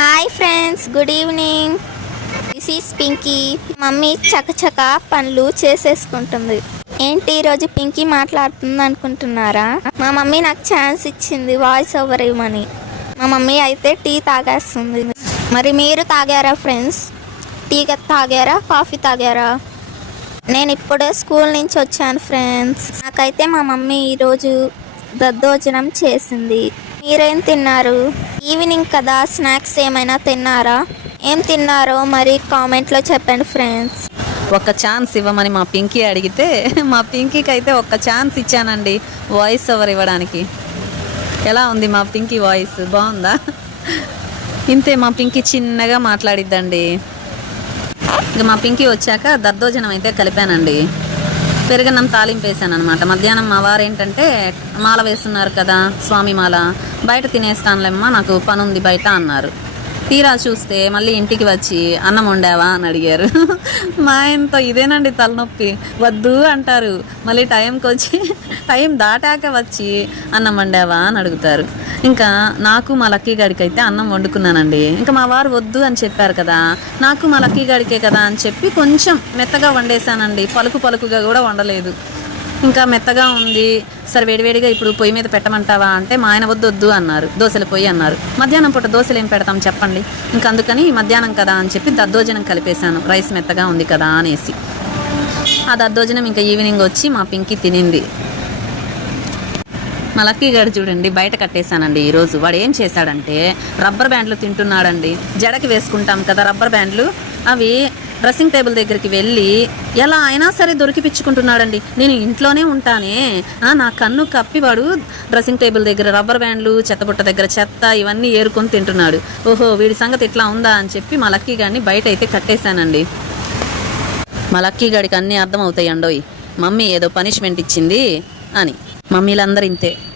Hi friends, good evening. This is Pinky. Mummy చకచక పనులు చేసేసుకుంటుంది. ఏంటి ఈరోజు పింకీ మాట్లాడుతుంది అనుకుంటున్నారా? మా మమ్మీ నాకు ఛాన్స్ ఇచ్చింది వాయిస్ ఓవర్ ఇవ్వమని. మా మమ్మీ అయితే టీ తాగేస్తుంది. మరి మీరు తాగారా ఫ్రెండ్స్? టీ తాగారా, కాఫీ తాగారా? నేను ఇప్పుడే స్కూల్ నుంచి వచ్చాను ఫ్రెండ్స్. నాకైతే మా మమ్మీ ఈరోజు దద్దోజనం చేసింది. మీరేం తిన్నారు? ఈవినింగ్ కదా, స్నాక్స్ ఏమైనా తిన్నారా? ఏం తిన్నారో మరి కామెంట్లో చెప్పండి ఫ్రెండ్స్. ఒక్క ఛాన్స్ ఇవ్వమని మా పింకీ అడిగితే మా పింకీకి అయితే ఒక్క ఛాన్స్ ఇచ్చానండి వాయిస్ ఓవర్ ఇవ్వడానికి. ఎలా ఉంది మా పింకీ వాయిస్? బాగుందా? ఇంతే, మా పింకీ చిన్నగా మాట్లాడిద్దండి. ఇక మా పింకీ వచ్చాక దద్దోజనం అయితే కలిపానండి. పెరుగన్నం తాలింపు వేసాను అనమాట. మధ్యాహ్నం మా వారు ఏంటంటే మాల వేస్తున్నారు కదా, స్వామి మాల, బయట తినేస్తానులేమ్మా, నాకు పని ఉంది బయట అన్నారు. తీరా చూస్తే మళ్ళీ ఇంటికి వచ్చి అన్నం వండావా అని అడిగారు. మా ఆయనతో ఇదేనండి తలనొప్పి. వద్దు అంటారు, మళ్ళీ టైం దాటాక వచ్చి అన్నం వండావా అని అడుగుతారు. ఇంకా నాకు మా లక్కీ గాడికి అయితే అన్నం వండుకున్నానండి. ఇంకా మా వారు వద్దు అని చెప్పారు కదా, నాకు మా లక్కీ గాడికే కదా అని చెప్పి కొంచెం మెత్తగా వండేసానండి. పలుకుగా కూడా వండలేదు. ఇంకా మెత్తగా ఉంది. సరే వేడివేడిగా ఇప్పుడు పొయ్యి మీద పెట్టమంటావా అంటే మా ఆయన వద్దు అన్నారు. దోశలు పొయ్యి అన్నారు. మధ్యాహ్నం పూట దోశలు ఏం పెడతాం చెప్పండి. ఇంకా అందుకని మధ్యాహ్నం కదా అని చెప్పి దద్దోజనం కలిపేశాను, రైస్ మెత్తగా ఉంది కదా అనేసి. ఆ దద్దోజనం ఇంకా ఈవినింగ్ వచ్చి మా పింకీ తినింది. మా లక్కీ గారు చూడండి, బయట కట్టేశానండి ఈరోజు. వాడు ఏం చేశాడంటే రబ్బర్ బ్యాండ్లు తింటున్నాడండి. జడకి వేసుకుంటాం కదా రబ్బర్ బ్యాండ్లు, అవి డ్రెస్సింగ్ టేబుల్ దగ్గరికి వెళ్ళి ఎలా అయినా సరే దొరికిపించుకుంటున్నాడండి. నేను ఇంట్లోనే ఉంటానే, నా కన్ను కప్పి వాడు డ్రెస్సింగ్ టేబుల్ దగ్గర రబ్బర్ బ్యాండ్లు, చెత్తబుట్ట దగ్గర చెత్త ఇవన్నీ ఏరుకొని తింటున్నాడు. ఓహో, వీడి సంగతి ఇట్లా ఉందా అని చెప్పి మా లక్కీ గారిని బయట అయితే కట్టేశానండి. మా లక్కీ గారికి అన్నీ అర్థమవుతాయి అండోయ్, మమ్మీ ఏదో పనిష్మెంట్ ఇచ్చింది అని. మమ్మీలందరూ ఇంతే.